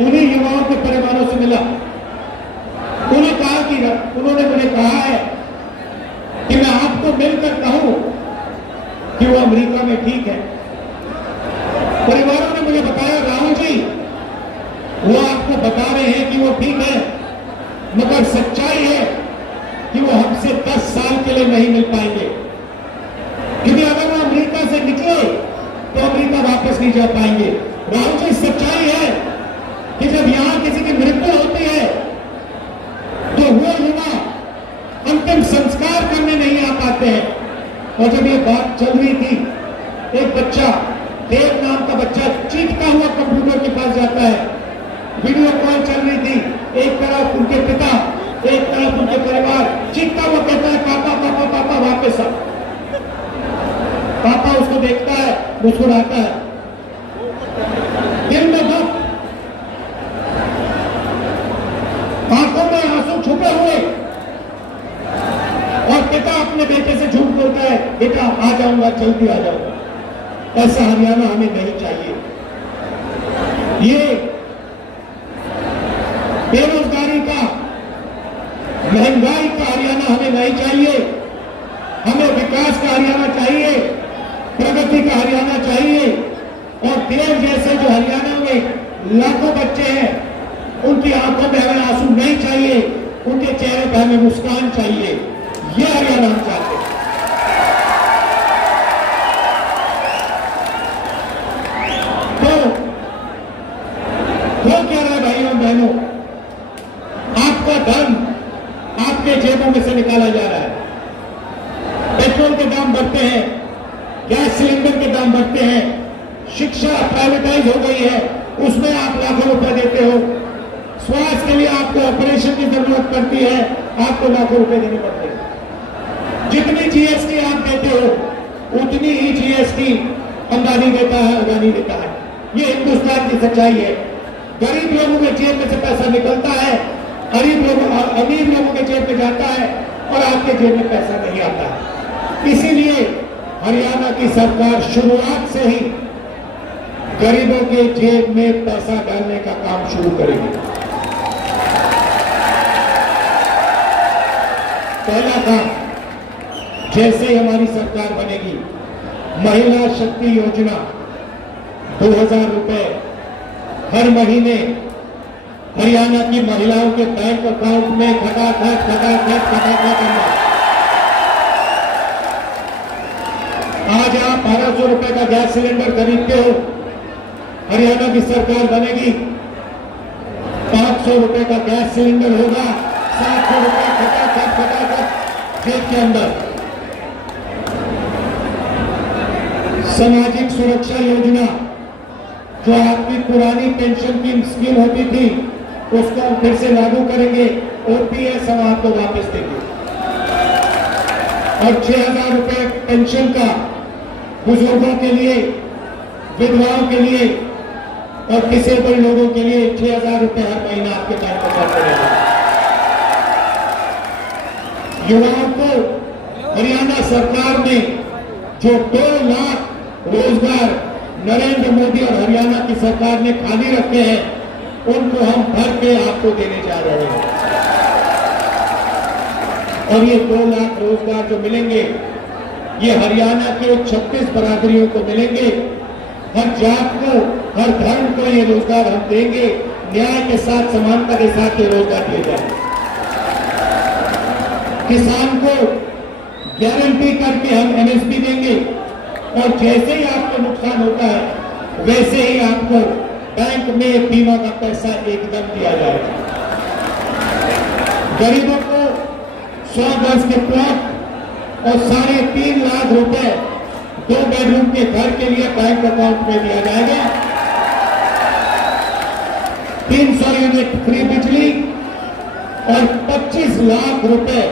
उन्हीं युवाओं के परिवारों से मिला। उन्होंने मुझे कहा है कि मैं आपको मिलकर कहूं कि वो अमेरिका में ठीक है। परिवारों ने मुझे बताया, राहुल जी वो आपको बता रहे हैं कि वो ठीक है, मगर सच्चाई है कि वो हमसे 10 साल के लिए नहीं मिल पाएंगे, क्योंकि अगर वो अमेरिका से निकले तो अमेरिका वापस नहीं जा पाएंगे। राहुल जी सच्चाई है कि जब यहां किसी की मृत्यु होती है तो वो युवा अंतिम संस्कार करने नहीं आ पाते हैं। और जब ये बात चल रही थी, एक बच्चा, देव नाम का बच्चा, चीखता हुआ कंप्यूटर के पास जाता है। वीडियो कॉल चल रही थी, एक तरफ उनके पिता, एक तरफ उनके परिवार, चीखता हुआ कहता है, पापा पापा पापा वापस आ। पापा उसको देखता है, मुस्कुराता है, दिल में दुख, आंखों में आंसू छुपे हुए, और पिता अपने बेटे से झूठ बोलता है, बेटा आ जाऊंगा, जल्दी आ जाऊंगा। ऐसा हरियाणा हमें नहीं चाहिए। ये बेरोजगारी का, महंगाई का हरियाणा हमें नहीं चाहिए। हमें विकास का हरियाणा चाहिए, प्रगति का हरियाणा चाहिए। और देव जैसे जो हरियाणा में लाखों बच्चे हैं, उनकी आंखों में हमें आंसू नहीं चाहिए, उनके चेहरे पर हमें मुस्कान चाहिए। यह हरियाणा हम चाहते हैं। तो क्या रहा है भाइयों बहनों, आपका धन आपके जेबों में से निकाला जा रहा है। पेट्रोल के दाम बढ़ते हैं, गैस सिलेंडर के दाम बढ़ते हैं, शिक्षा प्राइवेटाइज हो गई है, उसमें आप लाखों रुपए देते हो। स्वास्थ्य के लिए आपको ऑपरेशन की जरूरत पड़ती है, आपको लाखों रुपए देने पड़ते हैं। जितनी जीएसटी आप देते हो उतनी ही जीएसटी अंबानी देता है, अदानी देता है। ये हिंदुस्तान की सच्चाई है। गरीब लोगों के जेब में से पैसा निकलता है, अमीर लोगों के जेब में जाता है, और आपके जेब में पैसा नहीं आता है। इसीलिए हरियाणा की सरकार शुरुआत से ही गरीबों के जेब में पैसा डालने का काम शुरू करेगी। पहला काम, जैसे ही हमारी सरकार बनेगी, महिला शक्ति योजना 2000 रुपए हर महीने हरियाणा की महिलाओं के बैंक अकाउंट में खटाखट करना। आज आप 1200 रुपए का गैस सिलेंडर खरीदते हो, हरियाणा की सरकार बनेगी, 500 रुपए का गैस सिलेंडर होगा, 700 रुपए खटाखट जेब के अंदर। सामाजिक सुरक्षा योजना, जो आपकी पुरानी पेंशन की स्कीम होती थी, उसको हम फिर से लागू करेंगे। ओपीएस हम आपको वापस देंगे, और 6000 रुपए पेंशन का बुजुर्गों के लिए, विधवाओं के लिए और डिसेबल लोगों के लिए 6000 रुपए हर महीना आपके बैंक अकाउंट में रहेगा। युवाओं को हरियाणा सरकार ने जो 2 लाख रोजगार नरेंद्र मोदी और हरियाणा की सरकार ने खाली रखे हैं, उनको हम भर के आपको देने जा रहे हैं। और ये 2 लाख रोजगार जो मिलेंगे, ये हरियाणा के 36 बरादरियों को मिलेंगे। हर जात को, हर धर्म को ये रोजगार हम देंगे। न्याय के साथ, समानता के साथ ये रोजगार दिए जाएंगे। किसान को गारंटी करके हम एमएसपी देंगे, और जैसे ही आपको नुकसान होता है, वैसे ही आपको बैंक में बीमा का पैसा एकदम दिया जाएगा। गरीबों को 100 गज के प्लॉट और 3.5 लाख रुपए 2 बेडरूम के घर के लिए बैंक अकाउंट में दिया जाएगा। 300 यूनिट फ्री बिजली और 25 लाख रुपए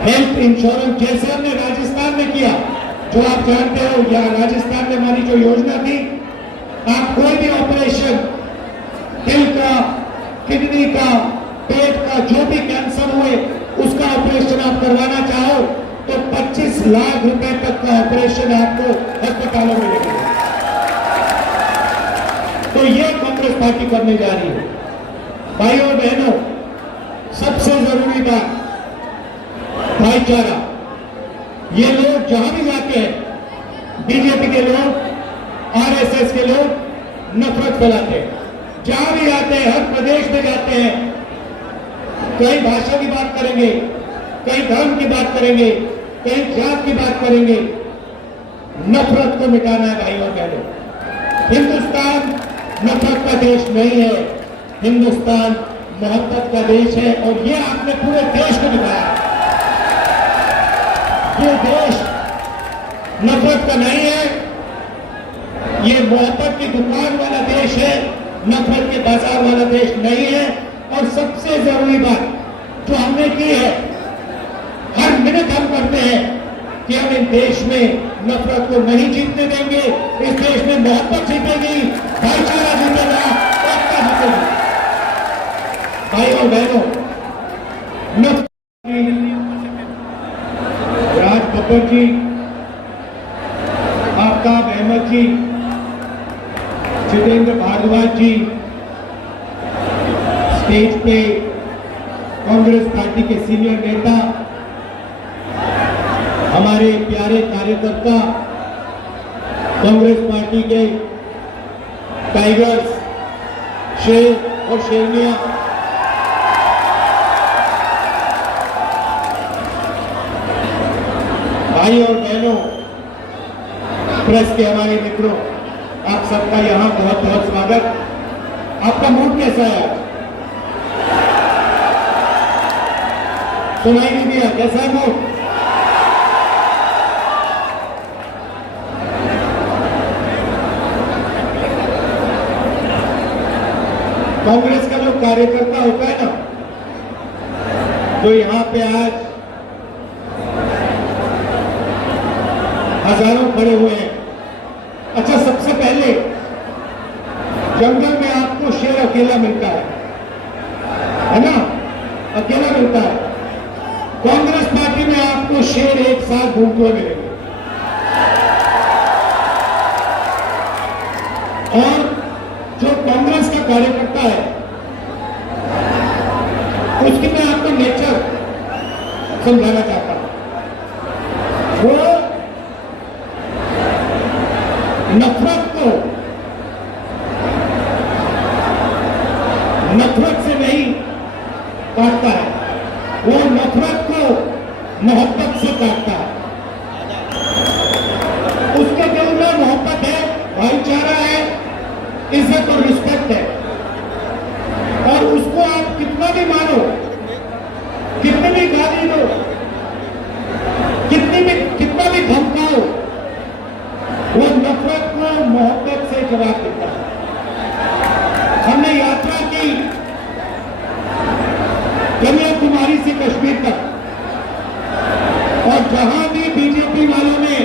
हेल्थ इंश्योरेंस, जैसे हमने राजस्थान में किया, जो आप जानते हो। या राजस्थान में हमारी जो योजना थी, आप कोई भी ऑपरेशन, दिल का, किडनी का, पेट का, जो भी कैंसर हुए, उसका ऑपरेशन आप करवाना चाहो तो 25 लाख रुपए तक का ऑपरेशन आपको अस्पतालों में लगेगा। तो ये कांग्रेस पार्टी करने जा रही है। भाइयों और बहनों, सबसे जरूरी बात भाईचारा। ये लोग जहां भी जाते हैं, बीजेपी के लोग, आरएसएस के लोग नफरत फैलाते हैं। जहां भी जाते हैं, हर प्रदेश में जाते हैं, कहीं भाषा की बात करेंगे, कहीं धर्म की बात करेंगे, कहीं जात की बात करेंगे। नफरत को मिटाना है भाइयों और बहनों। हिंदुस्तान नफरत का देश नहीं है, हिंदुस्तान मोहब्बत का देश है, और ये आपने पूरे देश को दिखाया। ये देश नफरत का नहीं है, ये मोहब्बत की दुकान वाला देश है, नफरत के बाजार वाला देश नहीं है। और सबसे जरूरी बात जो हमने की है, हर मिनट हम करते हैं कि हम इन देश में नफरत को नहीं जीतने देंगे। इस देश में मोहब्बत जीतेगी, भाईचारा जीतेगा, एकता जीतेगी। भाइयों बहनों, राज बब्बर जी, आफ्ताब अहमद जी, जितेंद्र भारद्वाज जी, स्टेज पे कांग्रेस पार्टी के सीनियर नेता, हमारे प्यारे कार्यकर्ता, कांग्रेस पार्टी के टाइगर्स, शेर और शेरनिया, भाई और बहनों, प्रेस के हमारे मित्रों, आप सबका यहां बहुत बहुत स्वागत। आपका मूड कैसा है? सुनाई नहीं दिया, कैसा है मूड? कांग्रेस का जो कार्यकर्ता होता है ना, जो यहां पे आज हजारों खड़े हुए हैं। अच्छा, सबसे पहले जंगल में आपको शेर अकेला मिलता है ना? अकेला मिलता है। कांग्रेस पार्टी में आपको शेर एक साथ घूमते हुए मिलेंगे। और जो कांग्रेस का कार्यकर्ता है, उसकी मैं आपको नेचर समझाना चाहता हूं। वो नफरत से नहीं काटता है, वो नफरत को मोहब्बत से काटता है। उसके दिल में मोहब्बत है, भाईचारा है, इज्जत और रिस्पेक्ट है। और उसको आप कितना भी मारो, कितनी भी गाली दो, कितना भी धमकाओ, वो नफरत को मोहब्बत से जवाब देता है। हमने यात्रा की कन्याकुमारी से कश्मीर तक, और जहां भी बीजेपी वालों ने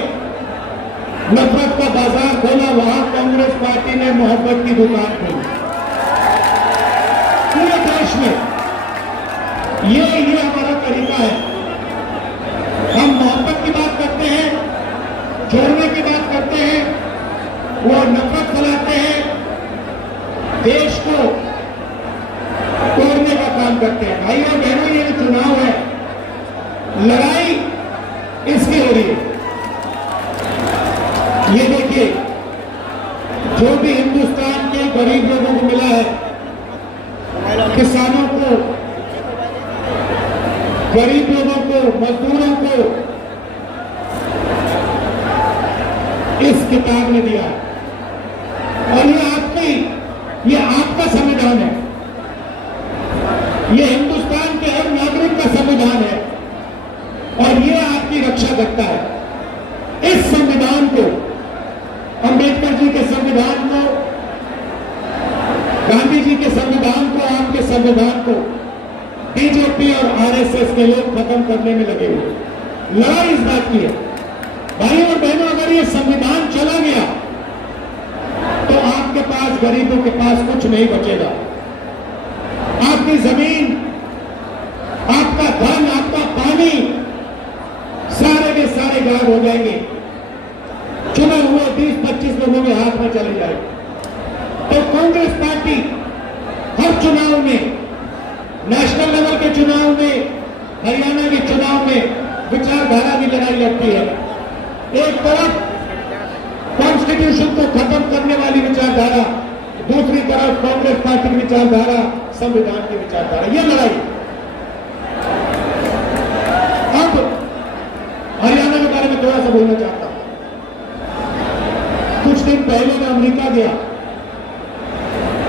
नफरत का बाजार खोला, वहां कांग्रेस पार्टी ने मोहब्बत की दुकान खोली। पूरे देश में ये हमारा तरीका है। हम मोहब्बत की बात करते हैं, जोड़ने की बात करते हैं, वो नफरत फैलाते हैं, देश को तोड़ने का काम करते हैं। भाई और बहनों, ये चुनाव है, लड़ाई इसकी हो रही है। ये देखिए, जो भी हिंदुस्तान के गरीब लोगों को मिला है, किसानों को, गरीब लोगों को, मजदूरों को इस किताब ने दिया है। और ये आपका संविधान है, ये हिंदुस्तान के हर नागरिक का संविधान है, और ये आपकी रक्षा करता है। इस संविधान को, अंबेडकर जी के संविधान को, गांधी जी के संविधान को, आपके संविधान को बीजेपी और आरएसएस के लोग खत्म करने में लगे हुए। लड़ाई इस बात की है। भाइयों और बहनों, अगर ये संविधान चला गया तो आपके पास, गरीबों के पास कुछ नहीं बचेगा। आपकी जमीन, आपका धन, आपका पानी, सारे के सारे गायब हो जाएंगे। चुने हुए 20-25 लोगों के हाथ में चले जाएंगे। तो कांग्रेस पार्टी चुनाव में, नेशनल लेवल के चुनाव में, हरियाणा के चुनाव में विचारधारा की लड़ाई लड़ती है। एक तरफ कॉन्स्टिट्यूशन को खत्म करने वाली विचारधारा, दूसरी तरफ कांग्रेस पार्टी की विचारधारा, संविधान की विचारधारा, ये लड़ाई। अब हरियाणा के बारे में थोड़ा सा बोलना चाहता हूं। कुछ दिन पहले मैं अमेरिका गया।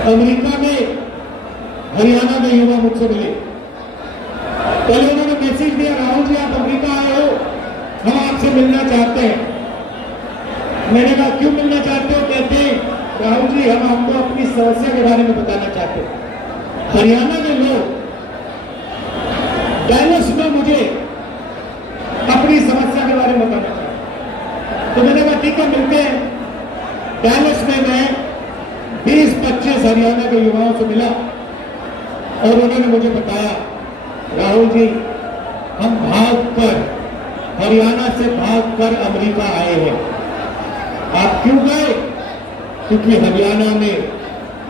अमेरिका में हरियाणा के युवा मुझसे मिले। पहले उन्होंने मैसेज दिया, राहुल जी आप अमेरिका आए हो, हम आपसे मिलना चाहते हैं। मैंने कहा क्यों मिलना चाहते हो? कहते हैं राहुल जी हम आपको अपनी समस्या के बारे में बताना चाहते हैं। हरियाणा के लोग डैलस में मुझे अपनी समस्या के बारे में बताना चाहते हैं। तो मैंने कहा ठीक है मिलते हैं। डैलस में मैं 20-25 हरियाणा के युवाओं से मिला और उन्होंने मुझे बताया राहुल जी हम भागकर, हरियाणा से भागकर अमेरिका आए हैं। आप क्यों गए? क्योंकि हरियाणा में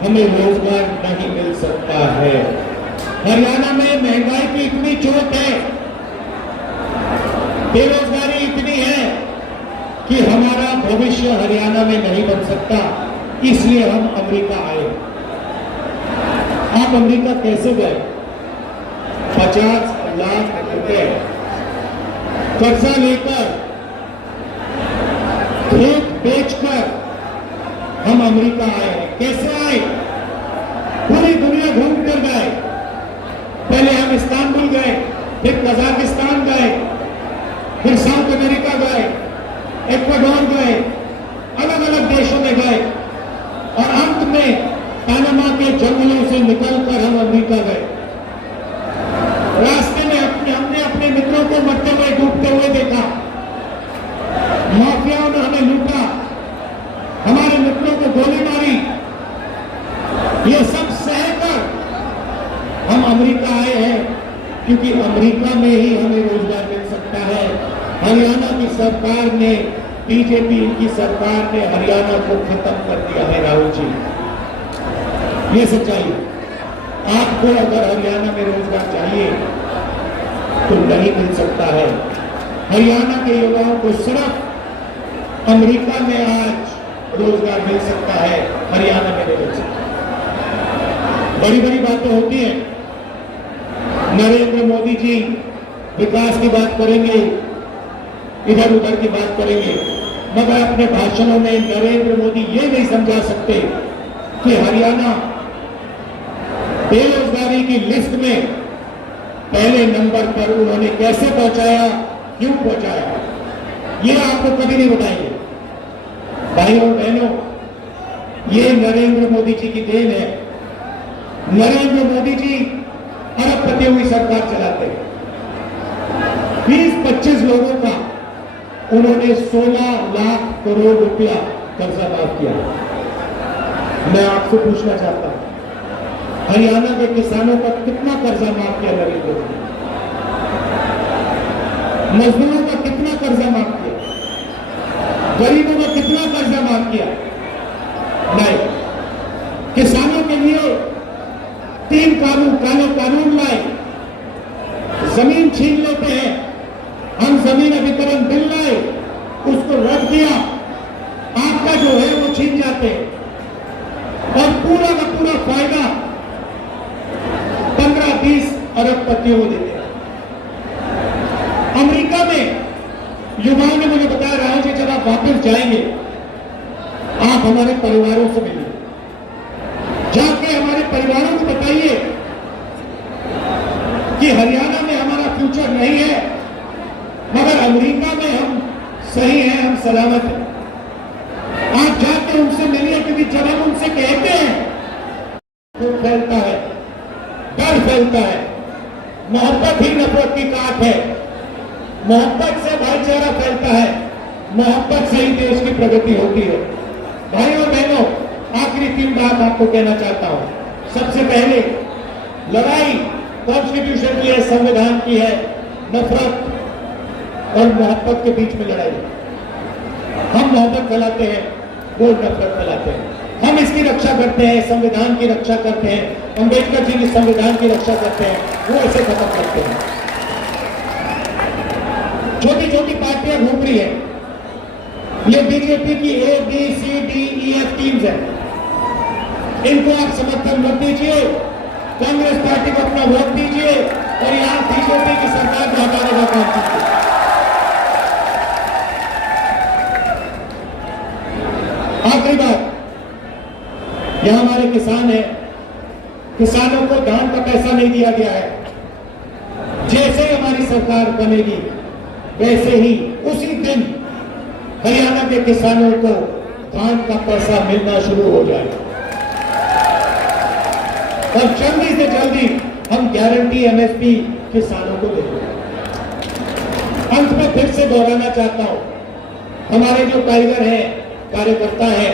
हमें रोजगार नहीं मिल सकता है। हरियाणा में महंगाई की इतनी चोट है, बेरोजगारी इतनी है कि हमारा भविष्य हरियाणा में नहीं बन सकता, इसलिए हम अमेरिका आए। आप अमेरिका कैसे गए? 50 लाख रुपए कर्जा लेकर, खेत बेचकर हम अमेरिका आए हैं। कैसे आए? पूरी दुनिया घूम कर गए। पहले हम इस्तांबुल गए, फिर कजाकिस्तान गए, फिर साउथ अमेरिका गए, इक्वाडोर गए, अलग अलग देशों में गए और अंत में पनामा के जंगलों से निकलकर हम अमेरिका गए। रास्ते में हमने अपने मित्रों को मरते हुए, डूबते हुए देखा। माफियाओं ने हमें लूटा, हमारे मित्रों को गोली मारी। ये सब सहकर हम अमेरिका आए हैं, क्योंकि अमेरिका में ही हमें रोजगार मिल सकता है। हरियाणा की सरकार ने, बीजेपी की सरकार ने हरियाणा को खत्म कर दिया है। राहुल जी ये सच्चाई। आपको अगर हरियाणा में रोजगार चाहिए तो नहीं मिल सकता है। हरियाणा के युवाओं को सिर्फ अमेरिका में आज रोजगार मिल सकता है, हरियाणा में नहीं मिल सकता। बड़ी बड़ी बातें होती हैं। नरेंद्र मोदी जी विकास की बात करेंगे, इधर उधर की बात करेंगे, मगर अपने भाषणों में नरेंद्र मोदी ये नहीं समझा सकते कि हरियाणा बेरोजगारी की लिस्ट में पहले नंबर पर उन्होंने कैसे पहुंचाया, क्यों पहुंचाया, ये आपको कभी नहीं बताएंगे। भाइयों बहनों, ये नरेंद्र मोदी जी की देन है। नरेंद्र मोदी जी अरबपति हुई सरकार चलाते हैं। 20-25 लोगों का उन्होंने 16 लाख करोड़ रुपया कर्जा माफ किया। मैं आपसे पूछना चाहता हूं, हरियाणा के किसानों का कितना कर्जा माफ किया नरेंद्र मोदी? मजदूरों का कितना कर्जा माफ किया? गरीबों का कितना कर्जा माफ किया? नहीं। किसानों के लिए 3 काले कानून लाए। जमीन छीन लेते हैं, हम जमीन अधिग्रहण बिल लाए, उसको रद्द किया, आपका जो है वो छीन जाते हैं और पूरा का पूरा फायदा 15-20 अरबपतियों को देते हैं। अमेरिका में युवाओं ने मुझे बताया राहुल जी जब आप वापस जाएंगे आप हमारे परिवारों से मिलिए, जाके हमारे परिवारों को बताइए कि हरियाणा में हमारा फ्यूचर नहीं है, मगर अमेरिका में हम सही हैं, हम सलामत हैं। आप जाके उनसे मिलिए, क्योंकि जब हम उनसे कहते हैं तो फैलता है, डर फैलता है। मोहब्बत ही नफरत की काट है। मोहब्बत से भाईचारा फैलता है, मोहब्बत से ही देश की प्रगति होती है। भाइयों बहनों, आखिरी 3 बात आपको कहना चाहता हूं। सबसे पहले, लड़ाई कॉन्स्टिट्यूशन की है, संविधान की है। नफरत और मोहब्बत के बीच में लड़ाई है। हम मोहब्बत फैलाते हैं, वो नफरत फैलाते हैं। हम इसकी रक्षा करते हैं, संविधान की रक्षा करते हैं, अंबेडकर जी की संविधान की रक्षा करते हैं, वो ऐसे खत्म करते हैं। छोटी छोटी पार्टियां घूम रही है, ये बीजेपी की ABCDEF टीम्स है, इनको आप समर्थन मत दीजिए, कांग्रेस पार्टी को अपना वोट दीजिए और यहां बीजेपी की सरकार को हटाने का काम कीजिए। आखिरी बात, यहां हमारे किसान हैं, किसानों को धान का पैसा नहीं दिया गया है। जैसे ही हमारी सरकार बनेगी वैसे ही उसी दिन हरियाणा के किसानों को धान का पैसा मिलना शुरू हो जाएगा और जल्दी से जल्दी हम गारंटी MSP किसानों को देंगे। अंत में फिर से दोहराना चाहता हूं, हमारे जो कारीगर हैं, कार्यकर्ता है,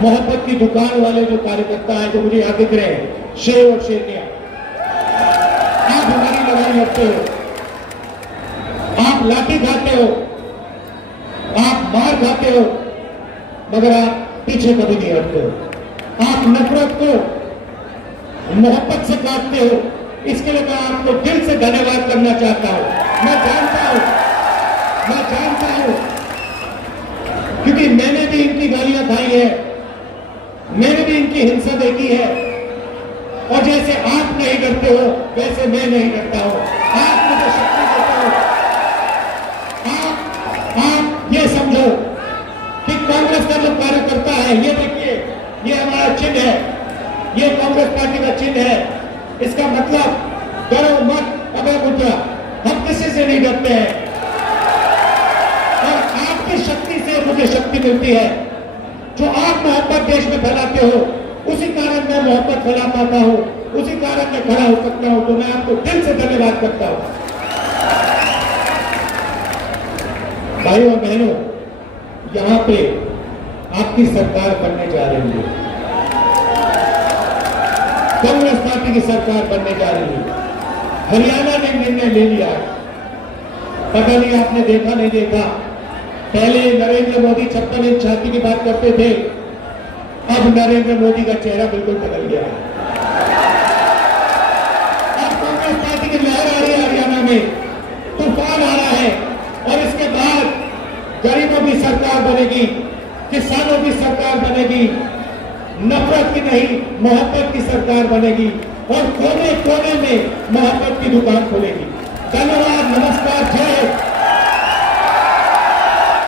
मोहब्बत की दुकान वाले जो कार्यकर्ता है, जो मुझे यहाँ दिख रहे हैं, शेर और शेरनिया, आप हमारी लड़ाई लड़ते हो, आप लाठी खाते हो, आप मार खाते हो, मगर आप पीछे कभी नहीं हटते हो। आप नफरत को मोहब्बत से काटते हो। इसके लिए मैं आपको दिल से धन्यवाद करना चाहता हूं। मैं जानता हूं क्योंकि मैंने भी इनकी गालियां खाई है, मैंने भी इनकी हिंसा देखी है, और जैसे आप नहीं डरते हो वैसे मैं नहीं डरता हूं। आप मुझे शक्ति देते हो। आप ये समझो कि कांग्रेस का जो कार्यकर्ता है, ये देखिए, ये हमारा चिन्ह है, ये कांग्रेस पार्टी का चिन्ह है। इसका मतलब डरो मत, अबे मुद्रा, हम किसी से नहीं डरते हैं और आपकी शक्ति से मुझे शक्ति मिलती है। जो आप मोहब्बत देश में फैलाते हो, उसी कारण मैं मोहब्बत फैला पाता हूं, उसी कारण मैं खड़ा हो सकता हूं। तो मैं आपको दिल से धन्यवाद करता हूं। भाइयों और बहनों, यहां पे आपकी सरकार बनने जा रही है, कांग्रेस पार्टी की सरकार बनने जा रही है। हरियाणा ने निर्णय ले लिया, पता नहीं आपने देखा नहीं देखा, पहले नरेंद्र मोदी 56 इंच छाती की बात करते थे, अब नरेंद्र मोदी का चेहरा बिल्कुल बदल गया है। अब कांग्रेस पार्टी की लहर आ रही है, हरियाणा में तूफान आ रहा है, और इसके बाद गरीबों की सरकार बनेगी, किसानों की सरकार बनेगी, नफरत की नहीं मोहब्बत की सरकार बनेगी, और कोने कोने में मोहब्बत की दुकान खोलेगी। धन्यवाद, नमस्कार, जय